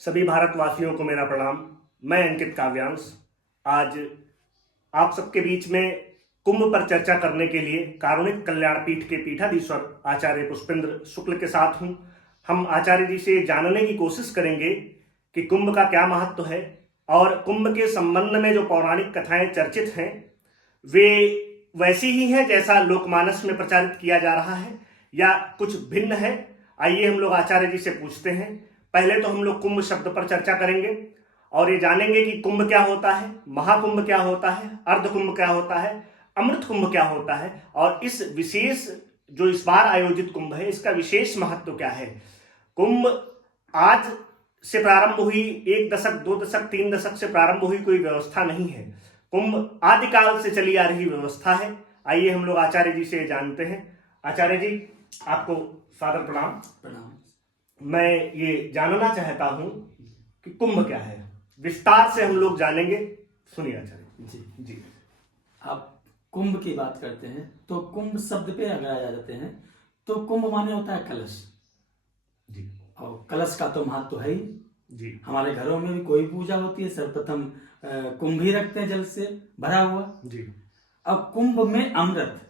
सभी भारतवासियों को मेरा प्रणाम। मैं अंकित काव्यांश आज आप सबके बीच में कुंभ पर चर्चा करने के लिए कारुणिक कल्याण पीठ के पीठाधीश्वर आचार्य पुष्पेंद्र शुक्ल के साथ हूं। हम आचार्य जी से जानने की कोशिश करेंगे कि कुंभ का क्या महत्व है और कुंभ के संबंध में जो पौराणिक कथाएं चर्चित हैं वे वैसी ही हैं जैसा लोकमानस में प्रचारित किया जा रहा है या कुछ भिन्न है। आइए हम लोग आचार्य जी से पूछते हैं। पहले तो हम लोग कुंभ शब्द पर चर्चा करेंगे और ये जानेंगे कि कुंभ क्या होता है, महाकुंभ क्या होता है, अर्ध कुंभ क्या होता है, अमृत कुंभ क्या होता है और इस विशेष जो इस बार आयोजित कुंभ है इसका विशेष महत्व क्या है। कुंभ आज से प्रारंभ हुई, 1 दशक 2 दशक 3 दशक से प्रारंभ हुई कोई व्यवस्था नहीं है। कुंभ आदिकाल से चली आ रही व्यवस्था है। आइए हम लोग आचार्य जी से जानते हैं। आचार्य जी आपको सादर प्रणाम। प्रणाम। मैं ये जानना चाहता हूं कि कुंभ क्या है, विस्तार से हम लोग जानेंगे। सुनिए आचार्य जी जी। आप कुंभ की बात करते हैं तो कुंभ शब्द पे अगर आ जाते हैं तो कुंभ माने होता है कलश जी। और कलश का तो महत्व है ही जी। हमारे घरों में भी कोई पूजा होती है सर्वप्रथम कुंभ ही रखते हैं जल से भरा हुआ जी। अब कुंभ में अमृत,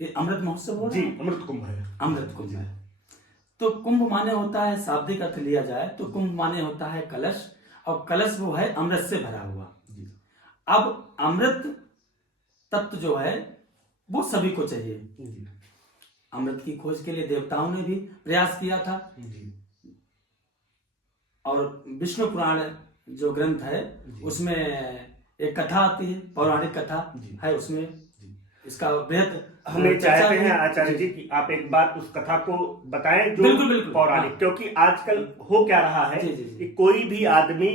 ये अमृत महोत्सव हो रहा जी है। अमृत कुंभ है। अमृत कुंभ है तो कुंभ माने होता है, शाब्दिक अर्थ लिया जाए तो कुंभ माने होता है कलश और कलश वो है अमृत से भरा हुआ। जी। अब अमृत तत्व जो है वो सभी को चाहिए। जी। अमृत की खोज के लिए देवताओं ने भी प्रयास किया था जी। और विष्णु पुराण जो ग्रंथ है उसमें एक कथा आती है, पौराणिक कथा है, उसमें इसका बृहद हम ये चाहते हैं आचार्य जी कि आप एक बार उस कथा को बताएं जो बिल्कुल बिल्कुल पौराणिक, हाँ। क्योंकि आजकल हो क्या रहा है कि कोई भी आदमी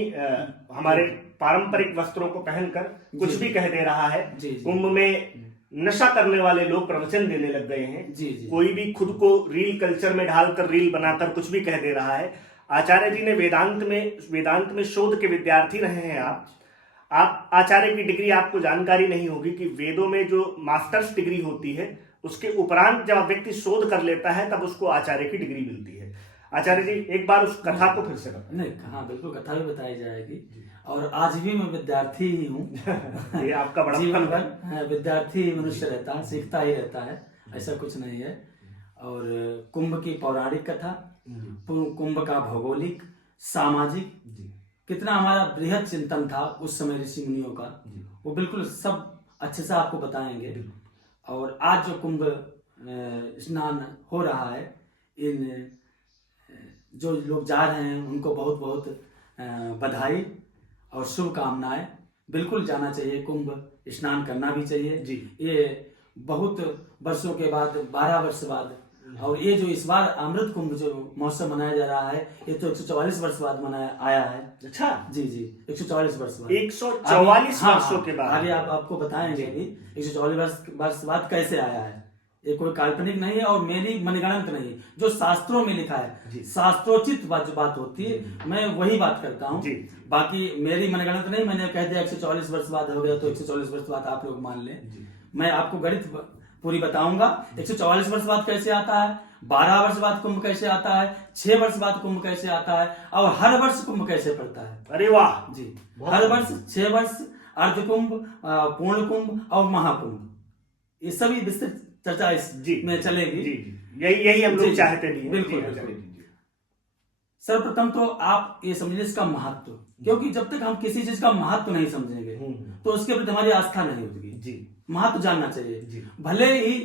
हमारे पारंपरिक वस्त्रों को पहनकर कुछ भी कह दे रहा है। कुंभ में नशा करने वाले लोग प्रवचन देने लग गए हैं। कोई भी खुद को रील कल्चर में ढालकर रील बनाकर कुछ भी कह दे रहा है। आचार्य जी ने वेदांत में शोध के विद्यार्थी रहे हैं। आप आचार्य की डिग्री आपको जानकारी नहीं होगी कि वेदों में जो मास्टर्स डिग्री होती है उसके उपरांत जब व्यक्ति शोध कर लेता है तब उसको आचार्य की डिग्री मिलती है। आचार्य जी एक बार उस कथा को फिर से बताएं। नहीं, हाँ बिल्कुल, कथा भी बताई जाएगी और आज भी मैं विद्यार्थी ही हूँ। ये आपका बड़ा जीवन भर विद्यार्थी मनुष्य रहता है, सीखता ही रहता है, ऐसा कुछ नहीं है। और कुंभ की पौराणिक कथा, कुंभ का भौगोलिक, सामाजिक, कितना हमारा बृहद चिंतन था उस समय ऋषि मुनियों का, वो बिल्कुल सब अच्छे से आपको बताएंगे। और आज जो कुंभ स्नान हो रहा है, इन जो लोग जा रहे हैं उनको बहुत बहुत बधाई और शुभकामनाएं। बिल्कुल जाना चाहिए, कुंभ स्नान करना भी चाहिए जी। ये बहुत वर्षों के बाद, 12 वर्ष बाद, और ये जो इस बार अमृत कुंभ जो महोत्सव मनाया जा रहा है ये तो 144 वर्ष बाद मनाया आया है। अच्छा जी 144 वर्ष बाद, 144 वर्षों के बाद आगे आपको बताएंगे अभी 144 वर्ष बाद कैसे आया है। ये कोई काल्पनिक नहीं है और मेरी मनगणंत नहीं, जो शास्त्रों में लिखा है, शास्त्रोचित बात होती है, मैं वही बात करता हूँ। बाकी मेरी मनगणंत नहीं, मैंने कह दिया 144 वर्ष बाद हो गया तो 144 वर्ष बाद आप लोग मान लें। मैं आपको गणित पूरी बताऊंगा। 144 वर्ष बाद कैसे आता है, 12 वर्ष बाद कुंभ कैसे आता है, 6 वर्ष बाद कुंभ कैसे आता है और हर वर्ष कुंभ कैसे पड़ता है। अरे वाह जी, हर वर्ष 6 वर्ष, अर्ध कुंभ, पूर्ण कुंभ और महाकुंभ, ये सभी विस्तृत चर्चा इस में चलेगी। यही हम लोग चाहते भी हैं। बिल्कुल। सर्वप्रथम तो आप ये समझिए इसका महत्व, क्योंकि जब तक हम किसी चीज का महत्व नहीं समझेंगे तो उसके प्रति हमारी आस्था नहीं होगी। महत्व जानना चाहिए। भले ही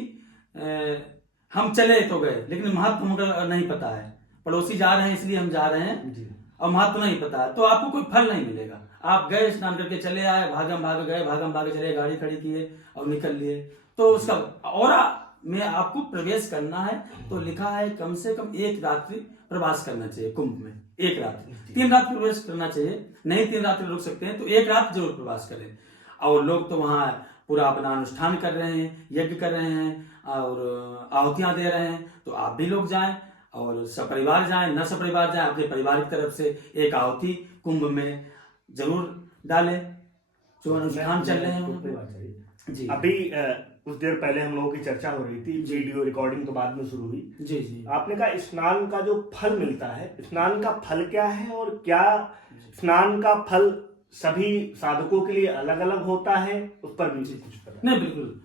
हम चले तो गए लेकिन महत्व हमको नहीं पता है, पड़ोसी जा रहे हैं इसलिए हम जा रहे हैं और महत्व नहीं पता है तो आपको कोई फल नहीं मिलेगा। आप गए, स्नान करके चले आए, भागम भाग गए, भागम भाग चले, गाड़ी खड़ी किए और निकल लिए, तो उसका ऑरा में आपको प्रवेश करना है तो लिखा है कम से कम 1 रात्रि प्रवास करना चाहिए कुंभ में। 1 रात्रि, 3 रात प्रवेश करना चाहिए, नहीं 3 रात रुक सकते हैं तो 1 रात जरूर प्रवास करें। और लोग तो वहां पूरा अपना अनुष्ठान कर रहे हैं, यज्ञ कर रहे हैं और आहुतियां दे रहे हैं, तो आप भी लोग जाएं और सपरिवार जाएं, न सपरिवार जाएं, अपने परिवार की तरफ से एक आहुति कुंभ में जरूर डालें जो अनुष्ठान चल रहे हैं। जी अभी कुछ देर पहले हम लोगों की चर्चा हो रही थी, वीडियो रिकॉर्डिंग तो बाद में शुरू हुई। जी जी। आपने कहा स्नान का जो फल मिलता है, स्नान का फल क्या है और क्या स्नान का फल सभी साधकों के लिए अलग अलग होता है, उस पर भी कुछ पता? नहीं, बिल्कुल।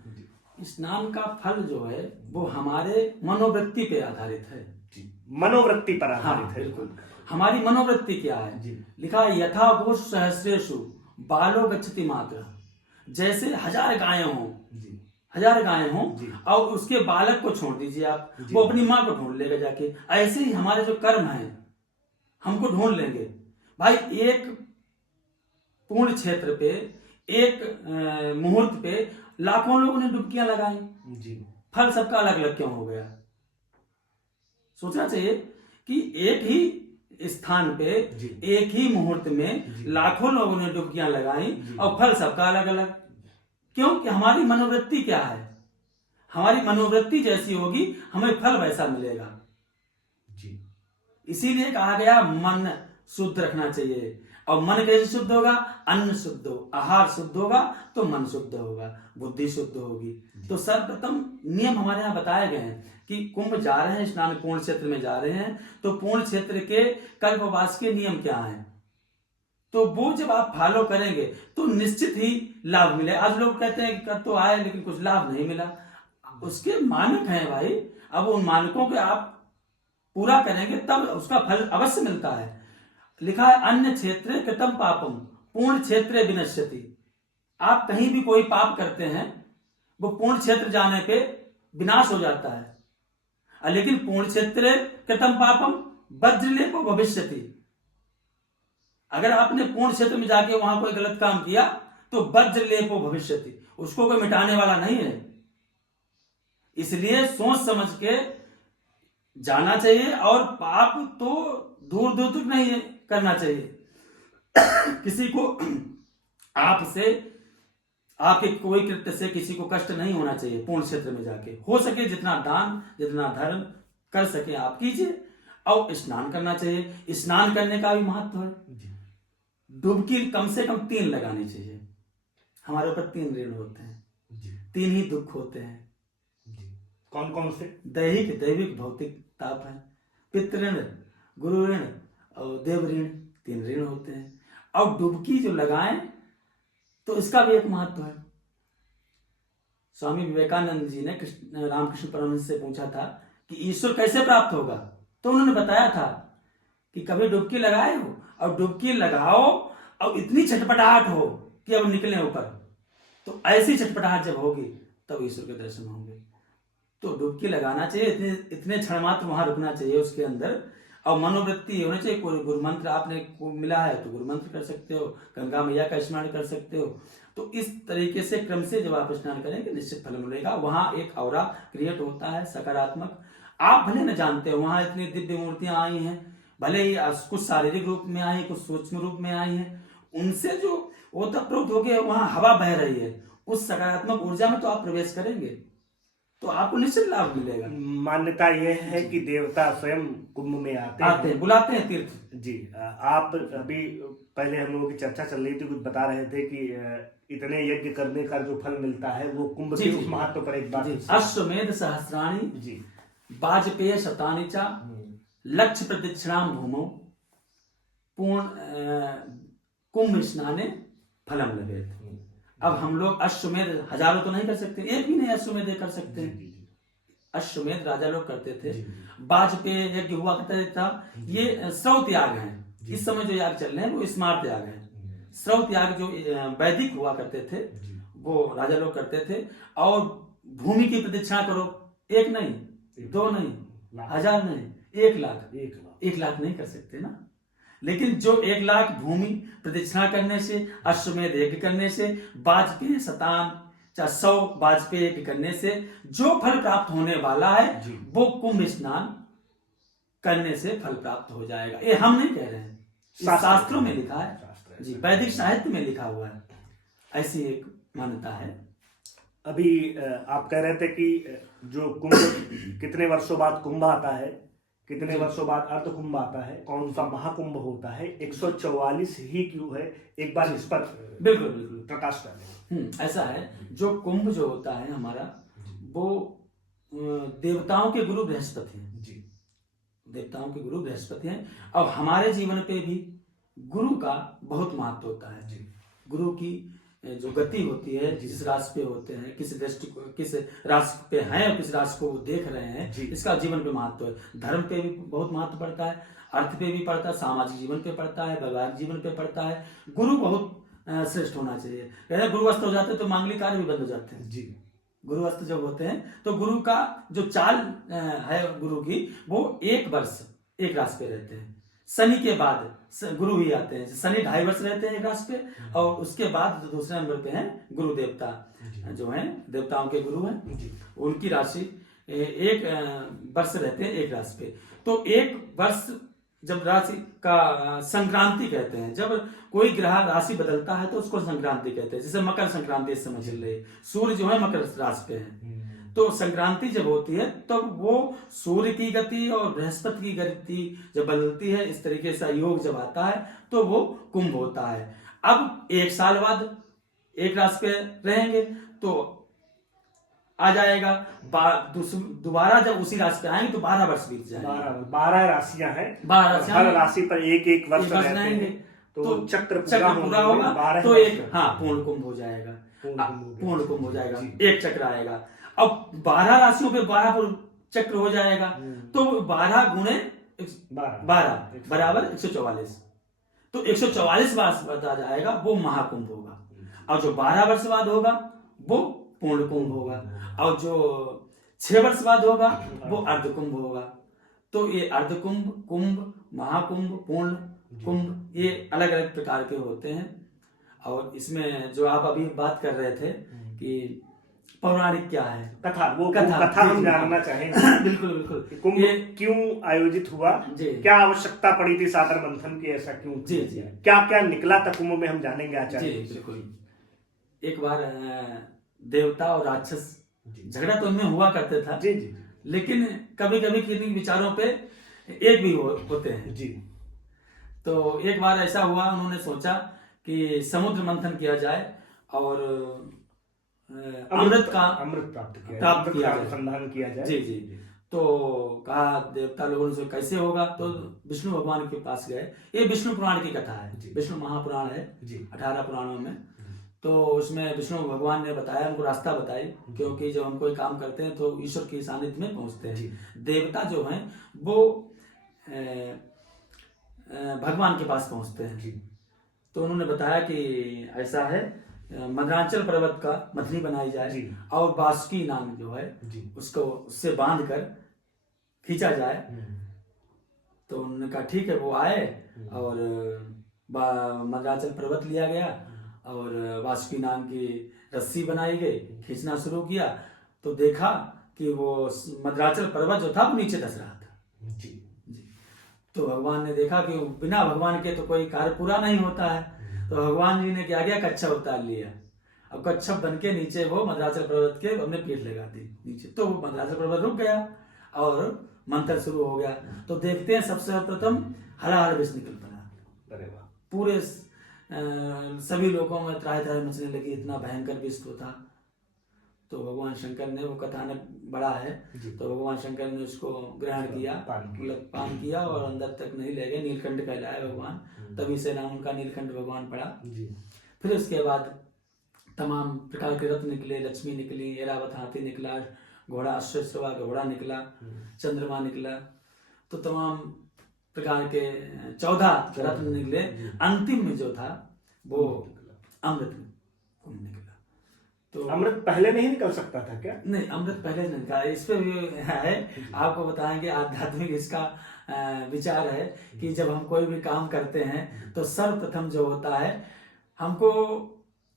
स्नान का फल जो है वो हमारे मनोवृत्ति पे आधारित है। मनोवृत्ति पर आधारित हाँ, है। बिल्कुल। हमारी मनोवृत्ति क्या है जी। लिखा है, यथा गोष सहस्रेषु बालो गच्छति मात्र। जैसे 1000 गायें हों, 1000 गायें हों और उसके बालक को छोड़ दीजिए आप, वो अपनी माँ को ढूंढ लेगा जाके। ऐसे ही हमारे जो कर्म हैं हमको ढूंढ लेंगे भाई। एक पूर्ण क्षेत्र पे, एक मुहूर्त पे लाखों लोगों ने डुबकियां लगाई, फल सबका अलग अलग क्यों हो गया? सोचना चाहिए कि एक ही स्थान पे एक ही मुहूर्त में लाखों लोगों ने डुबकियां लगाई और फल सबका अलग अलग क्यों? कि हमारी मनोवृत्ति क्या है? हमारी मनोवृत्ति जैसी होगी हमें फल वैसा मिलेगा। इसीलिए कहा गया मन शुद्ध रखना चाहिए। और मन कैसे शुद्ध होगा? अन्न शुद्ध हो, आहार शुद्ध होगा तो मन शुद्ध होगा, बुद्धि शुद्ध होगी। तो सर्वप्रथम नियम हमारे यहाँ बताए गए हैं कि कुंभ जा रहे हैं, स्नान पूर्ण क्षेत्र में जा रहे हैं, तो पूर्ण क्षेत्र के कल्पवास के नियम क्या हैं, तो वो जब आप फॉलो करेंगे तो निश्चित ही लाभ मिले। आज लोग कहते हैं कि कर तो आए लेकिन कुछ लाभ नहीं मिला, उसके मानक हैं भाई। अब उन मानकों के आप पूरा करेंगे तब उसका फल अवश्य मिलता है। लिखा है अन्य क्षेत्रे कृतम पापम पूर्ण क्षेत्रे विनश्यति। आप कहीं भी कोई पाप करते हैं वो पूर्ण क्षेत्र जाने पे विनाश हो जाता है, लेकिन पूर्ण क्षेत्रे कृतम पापम वज्रलेपो भविष्यति। अगर आपने पूर्ण क्षेत्र में जाके वहां कोई गलत काम किया तो वज्रलेपो भविष्यति, उसको कोई मिटाने वाला नहीं है। इसलिए सोच समझ के जाना चाहिए और पाप तो दूर दूर तक नहीं करना चाहिए। किसी को आपसे, आपके कोई कृत्य से किसी को कष्ट नहीं होना चाहिए। पूर्ण क्षेत्र में जाके हो सके जितना दान, जितना धर्म कर सके आप कीजिए। और स्नान करना चाहिए। स्नान करने का भी महत्व है। डुबकी कम से कम 3 लगानी चाहिए। हमारे ऊपर 3 ऋण होते हैं, 3 ही दुख होते हैं। कौन कौन से? दैहिक, दैविक, भौतिक ताप है। पितृ ऋण, गुरु ऋण और देव ऋण, 3 ऋण होते हैं। और डुबकी जो लगाएं तो इसका भी एक महत्व है। स्वामी विवेकानंद जी ने रामकृष्ण परमहंस से पूछा था कि ईश्वर कैसे प्राप्त होगा, तो उन्होंने बताया था कि कभी डुबकी लगाए हो और डुबकी लगाओ और इतनी छटपटाहट हो कि अब निकले ऊपर, तो ऐसी छटपटाहट जब होगी तब ईश्वर के दर्शन होंगे। तो डुबकी लगाना चाहिए, इतने क्षण मात्र वहां रुकना चाहिए उसके अंदर। और मनोवृत्ति होनी चाहिए। कोई गुरु मंत्र आपने को मिला है तो गुरु मंत्र कर सकते हो, गंगा मैया का स्मरण कर सकते हो। तो इस तरीके से क्रम से जब आप स्नान करेंगे निश्चित फल मिलेगा। वहां एक ऑरा क्रिएट होता है सकारात्मक। आप भले न जानते हो वहां इतनी दिव्य मूर्तियां आई हैं, भले ही कुछ शारीरिक रूप में आई, कुछ सूक्ष्म रूप में आई हैं, उनसे जो ओतप्रोत होकर वहां हवा बह रही है, उस सकारात्मक ऊर्जा में तो आप प्रवेश करेंगे तो आपको निश्चित लाभ मिलेगा। मान्यता यह है कि देवता स्वयं कुंभ में आते हैं, बुलाते हैं तीर्थ। जी। आप अभी पहले हम लोगों की चर्चा चल रही थी, कुछ बता रहे थे कि इतने यज्ञ करने का जो फल मिलता है वो कुंभ के उस महत्व पर एक बात। अश्वमेध सहस्राणि जी, वाजपेय शतानि च लक्ष्य प्रदक्षिणाम भूमौ पूर्ण कुंभ स्नाने फलम लभेत। अब हम लोग अश्वमेध हजारों तो नहीं कर सकते, एक भी नहीं अश्वमेध कर सकते। अश्वमेध राजा लोग करते थे। वाजपेय यज्ञ हुआ करता था। ये स्रौत याग है। इस समय जो याग चल रहे हैं वो स्मार्त याग है। स्रौत याग जो वैदिक हुआ करते थे वो राजा लोग करते थे। और भूमि की प्रदक्षिणा करो, 1 नहीं, 2 नहीं, 1000 नहीं, 1 लाख। 1 लाख नहीं कर सकते ना, लेकिन जो 1 लाख भूमि प्रदक्षिणा करने से, अश्वमेध यज्ञ करने से, वाजपेय शतान 100 वाजपेय यज्ञ करने से जो फल प्राप्त होने वाला है वो कुंभ स्नान करने से फल प्राप्त हो जाएगा। ये हम नहीं कह रहे हैं, शास्त्रों में लिखा है जी, वैदिक साहित्य में लिखा हुआ है, ऐसी एक मान्यता है। अभी आप कह रहे थे कि जो कुंभ कितने वर्षों बाद कुंभ आता है, कितने वर्षों बाद अर्ध कुंभ आता है, कौन सा महाकुंभ होता है, 144 ही क्यों है, एक बार इस पर बिल्कुल बिल्कुल प्रकाश डालें। ऐसा है, जो कुंभ जो होता है हमारा, वो देवताओं के गुरु बृहस्पति हैं जी, देवताओं के गुरु बृहस्पति हैं। और हमारे जीवन पे भी गुरु का बहुत महत्व होता है जी। गुरु की जो गति होती है, जिस राशि पे होते हैं, किस राशि पे हैं और किस राशि को वो देख रहे हैं, इसका जीवन पे महत्व है। धर्म पे भी बहुत महत्व पड़ता है, अर्थ पे भी पड़ता है, सामाजिक जीवन पे पड़ता है, वैवाहिक जीवन पे पड़ता है। गुरु बहुत श्रेष्ठ होना चाहिए। कहते गुरुवस्थ हो जाते हैं तो मांगलिक कार्य भी बंद हो जाते हैं जी। गुरुवस्थ जब होते हैं तो गुरु का जो चाल है गुरु की, वो 1 वर्ष एक राशि पे रहते हैं। शनि के बाद गुरु ही आते हैं। शनि 2.5 वर्ष रहते हैं एक राशि पे, और उसके बाद जो दूसरे नंबर पे हैं गुरु देवता, जो हैं देवताओं के गुरु हैं, उनकी राशि 1 वर्ष रहते हैं एक राशि पे। तो 1 वर्ष जब राशि का संक्रांति कहते हैं, जब कोई ग्रह राशि बदलता है तो उसको संक्रांति कहते हैं। जैसे मकर संक्रांति इस समय चल रही है, सूर्य जो है मकर राशि पे है, तो संक्रांति जब होती है तो वो सूर्य की गति और बृहस्पति की गति जब बदलती है, इस तरीके से योग जब आता है तो वो कुंभ होता है। अब 1 साल बाद एक राशि पे रहेंगे तो आ जाएगा, दोबारा जब उसी राशि पे आएंगे तो 12 वर्ष बीत जाएंगे। 12 राशियां हैं, 12 राशियां, हर राशि पर एक वर्ष रहेंगे तो चक्र पूरा होगा तो एक पूर्ण कुंभ हो जाएगा। पूर्ण कुंभ हो जाएगा, एक चक्र आएगा। अब 12 राशियों पे 12 चक्र हो जाएगा, तो 12 गुणे 12 बराबर 144। तो 144 वर्ष बाद आ जाएगा, वो महाकुंभ होगा। और जो 12 वर्ष बाद होगा वो पूर्ण कुंभ होगा, और जो 6 वर्ष बाद होगा वो अर्ध कुंभ होगा। तो ये अर्ध कुंभ, कुंभ, महाकुंभ, पूर्ण कुंभ, ये अलग अलग प्रकार के होते हैं। और इसमें जो आप अभी बात कर रहे थे कि पौराणिक क्या है, कथा हम जानना चाहेंगे। बिल्कुल बिल्कुल। कुंभ क्यों आयोजित हुआ, क्या आवश्यकता पड़ी थी सागर मंथन की, ऐसा क्यों? जी, क्या क्या निकला था कुंभ में, हम जानेंगे आचार्य। जी बिल्कुल। एक बार देवता और राक्षस झगड़ा तो उनमें हुआ करते था, जी, लेकिन कभी कभी किन्हीं विचारों पे एक भी होते हैं जी। तो एक बार ऐसा हुआ, उन्होंने सोचा कि समुद्र मंथन किया जाए और अमृत प्राप्त किया जाए, अनुसंधान किया जाए। जी। तो कहा देवता लोगों से कैसे होगा, तो विष्णु भगवान के पास गए। ये विष्णु पुराण की कथा है, विष्णु महापुराण है 18 पुराणों में। तो उसमें विष्णु भगवान ने बताया, उनको रास्ता बताई, क्योंकि जब हम कोई काम करते हैं तो ईश्वर के सानिध्य में पहुंचते हैं। देवता जो हैं वो भगवान के पास पहुंचते हैं। तो उन्होंने बताया कि ऐसा है, मद्रांचल पर्वत का मथनी बनाई जाए और बासुकी नाग जो है उसको उससे बांध कर खींचा जाए। तो उन्होंने कहा ठीक है। वो आए और मद्रांचल पर्वत लिया गया और बासुकी नाग की रस्सी बनाई गई, खींचना शुरू किया तो देखा कि वो मद्रांचल पर्वत जो था वो नीचे धस रहा था। जी। तो भगवान ने देखा कि बिना भगवान के तो कोई कार्य पूरा नहीं होता है। तो भगवान जी ने क्या किया, कच्छप उतार लिया। अब कच्छप बन के नीचे वो मद्रांचल पर्वत के हमने पीठ लगा दी नीचे, तो वो मद्रांचल पर्वत रुक गया और मंत्र शुरू हो गया। तो देखते हैं सबसे प्रथम हलाहल विष निकल पड़ा। पूरे सभी लोगों में त्राहि त्राहि मचने लगी, इतना भयंकर विष था। तो भगवान शंकर ने, वो कथानक बड़ा है, तो भगवान शंकर ने उसको ग्रहण किया, पान किया और अंदर तक नहीं ले गए। नीलकंठ कहलाया भगवान, तभी से नाम उनका नीलकंठ भगवान पड़ा। फिर उसके बाद तमाम प्रकार के रत्न निकले, लक्ष्मी निकली, ऐरावत हाथी निकला, घोड़ा अश्वशोभा घोड़ा निकला, चंद्रमा निकला। तो तमाम प्रकार के 14 रत्न निकले। अंतिम में जो था वो अमृत निकला। तो अमृत पहले नहीं निकल सकता था क्या? नहीं, अमृत पहले नहीं निकला। इस पे भी है, आपको बताएंगे। आध्यात्मिक इसका विचार है कि जब हम कोई भी काम करते हैं तो सर्वप्रथम जो होता है, हमको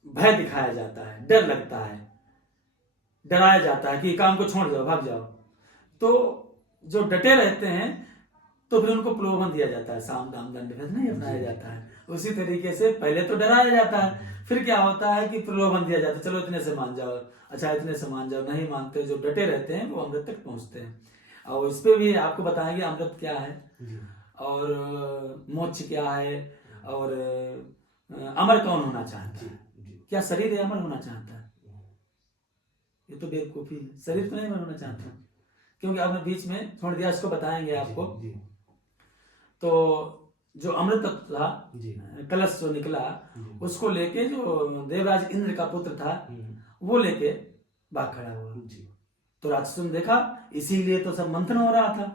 भय दिखाया जाता है, डर लगता है, डराया जाता है कि काम को छोड़ जाओ, भाग जाओ। तो जो डटे रहते हैं तो फिर उनको प्रलोभन दिया जाता है, साम दाम दंड भेद नहीं अपनाया जाता है। उसी तरीके से पहले तो डराया जाता है, फिर क्या होता है कि प्रलोभन दिया जाता है, चलो इतने से मान जाओ, अच्छा इतने से मान जाओ। नहीं मानते, जो डटे रहते हैं वो अमृत तक पहुंचते हैं। और इस पे भी आपको बताएंगे अमृत क्या है जी। और मोक्ष क्या है और अमर कौन होना चाहता है। क्या शरीर अमर होना चाहता है? ये तो बेवकूफी है, शरीर तो नहीं अमर होना चाहता, क्योंकि आपने बीच में छोड़ दिया, इसको बताएंगे आपको। तो जो अमृत तत्व था, कलश जो निकला, उसको लेके जो देवराज इंद्र का पुत्र था वो लेके भाग खड़ा हुआ। तो राक्षसों ने देखा, इसीलिए तो सब मंथन हो रहा था,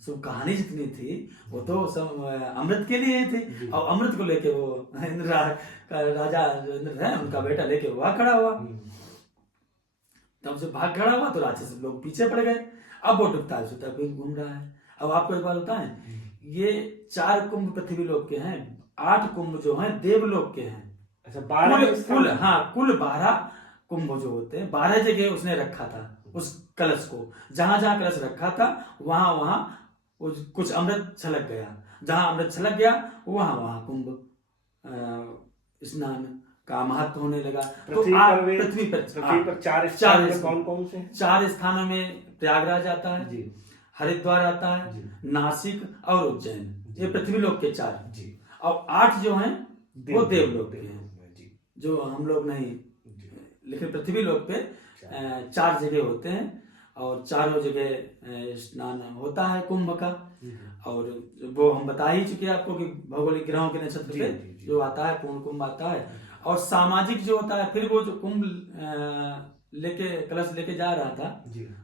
सब कहानी जितनी थी वो तो सब अमृत के लिए थी, और अमृत को लेके वो राजा जो इंद्र है उनका बेटा लेके वो भाग खड़ा हुआ। तब से भाग खड़ा हुआ तो राक्षस लोग पीछे पड़ गए। अब वो डूबता है घूम रहा है। अब आपको एक बात बताएं, ये 4 कुंभ पृथ्वी लोक के हैं, 8 कुंभ जो हैं देवलोक के हैं। अच्छा, 12 कुल 12 कुंभ जो होते हैं, 12 जगह उसने रखा था उस कलश को। जहां जहां कलश रखा था वहां वहां कुछ अमृत छलक गया, जहां अमृत छलक गया वहां वहां कुंभ स्नान का महत्व होने लगा। तो पृथ्वी पर 4 स्थान कौन से? 4 स्थानों में प्रयागराज आता है, हरिद्वार आता है, नासिक और उज्जैन, ये पृथ्वी लोक के 4। और 8 जो हैं वो देवलोक के हैं, जो हम लोग नहीं, लेकिन पृथ्वी लोक पे 4 जगह होते हैं और चारों जगह स्नान होता है कुंभ का। और वो हम बता ही चुके हैं आपको कि भौगोलिक ग्रहों के नक्षत्र पे जो आता है पूर्ण कुंभ आता है। और सामाजिक जो होता है, फिर वो जो कुंभ लेके कलश लेके जा रहा था,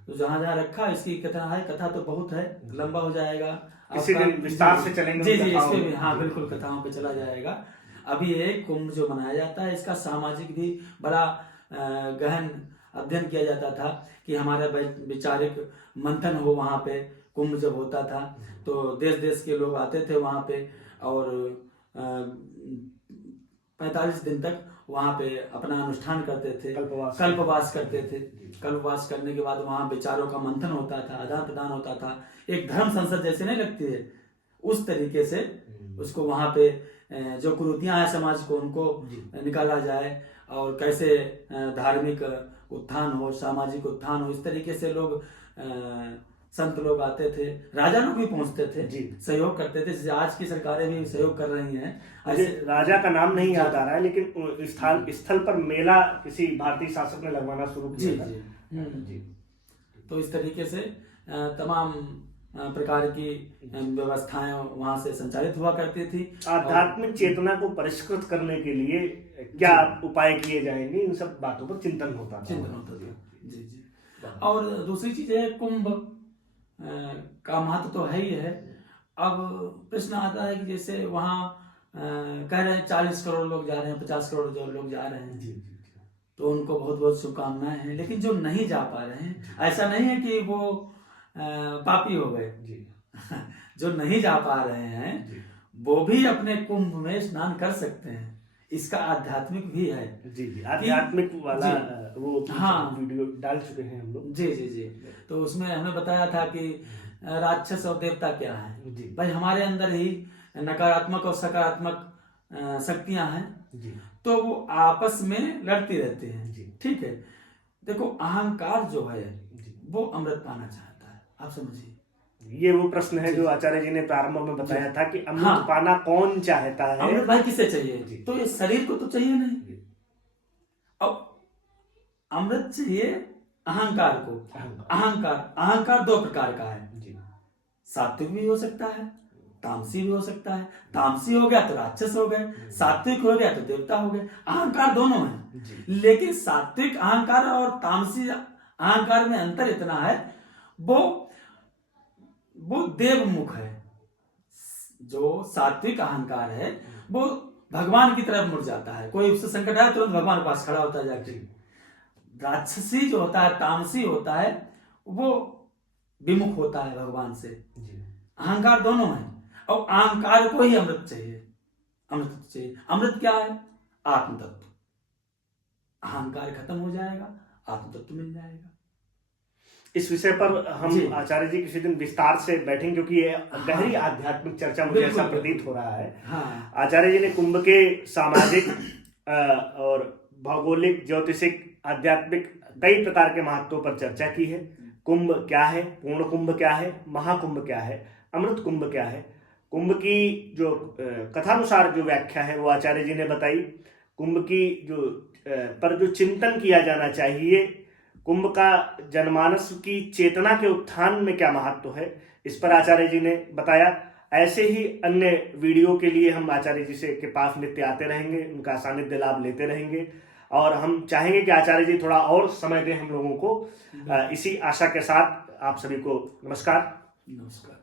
तो जहां जहां रखा, इसकी कथा तो बहुत है, लंबा हो जाएगा, किसी दिन विस्तार से चलेंगे। जी इस पे भी, हाँ बिल्कुल कथाओं पे चला जाएगा। अभी एक कुंभ जो मनाया जाता है, इसका सामाजिक भी बड़ा गहन अध्ययन किया जाता था कि हमारा वैचारिक मंथन हो। वहां पे कुंभ जब होता था तो देश देश के लोग आते थे वहां पे, और 45 दिन तक वहां पे अपना अनुष्ठान करते थे, कल्पवास करते थे। कल्पवास करने के बाद वहां विचारों का मंथन होता था, आदान प्रदान होता था। एक धर्म संसद जैसे नहीं लगती है, उस तरीके से उसको वहां पे जो कुरीतियां हैं समाज को, उनको निकाला जाए, और कैसे धार्मिक उत्थान हो, सामाजिक उत्थान हो, इस तरीके से लोग संत लोग आते थे, राजा लोग भी पहुंचते थे, सहयोग करते थे, जैसे आज की सरकारें भी सहयोग कर रही हैं। ऐसे राजा का नाम नहीं याद आ रहा है, लेकिन स्थल पर मेला किसी भारतीय शासक ने लगवाना शुरू किया था। जी। तो इस तरीके से तमाम प्रकार की व्यवस्थाएं वहां से संचालित हुआ करती थी। आध्यात्मिक चेतना को परिष्कृत करने के लिए क्या उपाय किए जाएंगे, इन सब बातों पर चिंतन होता था। जी। और दूसरी चीज है, कुंभ का महत्व तो है ही है। अब प्रश्न आता है कि जैसे वहां कह रहे हैं 40 करोड़ लोग जा रहे हैं, 50 करोड़ जो लोग जा रहे हैं, तो उनको बहुत बहुत शुभकामनाएं हैं। लेकिन जो नहीं जा पा रहे हैं, ऐसा नहीं है कि वो पापी हो गए। जो नहीं जा पा रहे हैं वो भी अपने कुंभ में स्नान कर सकते हैं। इसका आध्यात्मिक भी है। आध्यात्मिक वाला वो वीडियो डाल चुके हैं हम लोग। जी। तो उसमें हमने बताया था कि राक्षस और देवता क्या है। भाई हमारे अंदर ही नकारात्मक और सकारात्मक शक्तियां हैं, तो वो आपस में लड़ती रहती हैं। ठीक है, देखो अहंकार जो है वो अमृत पाना चाहता है, आप समझिए। ये वो प्रश्न है जो आचार्य जी ने प्रारंभ में बताया था कि अमृत पाना कौन चाहता है। अमृत भाई किसे चाहिए? तो ये शरीर को तो चाहिए नहीं। अब अमृत चाहिए अहंकार को। अहंकार 2 प्रकार का है, सात्विक भी हो सकता है, तामसी भी हो सकता है। तामसी हो गया तो राक्षस हो गए, सात्विक हो गया तो देवता हो गए। अहंकार दोनों है, लेकिन सात्विक अहंकार और तामसी अहंकार में अंतर इतना है, वो देवमुख है। जो सात्विक अहंकार है वो भगवान की तरफ मुड़ जाता है, कोई उससे संकट आए तुरंत भगवान के पास खड़ा होता है जाके। राक्षसी जो होता है, तामसी होता है, वो विमुख होता है भगवान से। अहंकार दोनों है, और अहंकार को ही अमृत चाहिए। अमृत क्या है? आत्म तत्व। अहंकार खत्म हो जाएगा, आत्म तत्व मिल जाएगा। इस विषय पर हम आचार्य जी किसी दिन विस्तार से बैठेंगे, क्योंकि ये गहरी आध्यात्मिक चर्चा मुझे ऐसा प्रतीत हो रहा है। आचार्य जी ने कुंभ के सामाजिक और भौगोलिक, ज्योतिषिक, आध्यात्मिक कई प्रकार के महत्वों पर चर्चा की है। कुंभ क्या है, पूर्ण कुंभ क्या है, महाकुंभ क्या है, अमृत कुंभ क्या है। कुंभ की जो कथानुसार जो व्याख्या है वो आचार्य जी ने बताई। कुंभ की पर जो चिंतन किया जाना चाहिए, कुंभ का जनमानस की चेतना के उत्थान में क्या महत्व है, इस पर आचार्य जी ने बताया। ऐसे ही अन्य वीडियो के लिए हम आचार्य जी से के पास नित्य आते रहेंगे, उनका सानिध्य लाभ लेते रहेंगे और हम चाहेंगे कि आचार्य जी थोड़ा और समय दें हम लोगों को। इसी आशा के साथ आप सभी को नमस्कार। नमस्कार।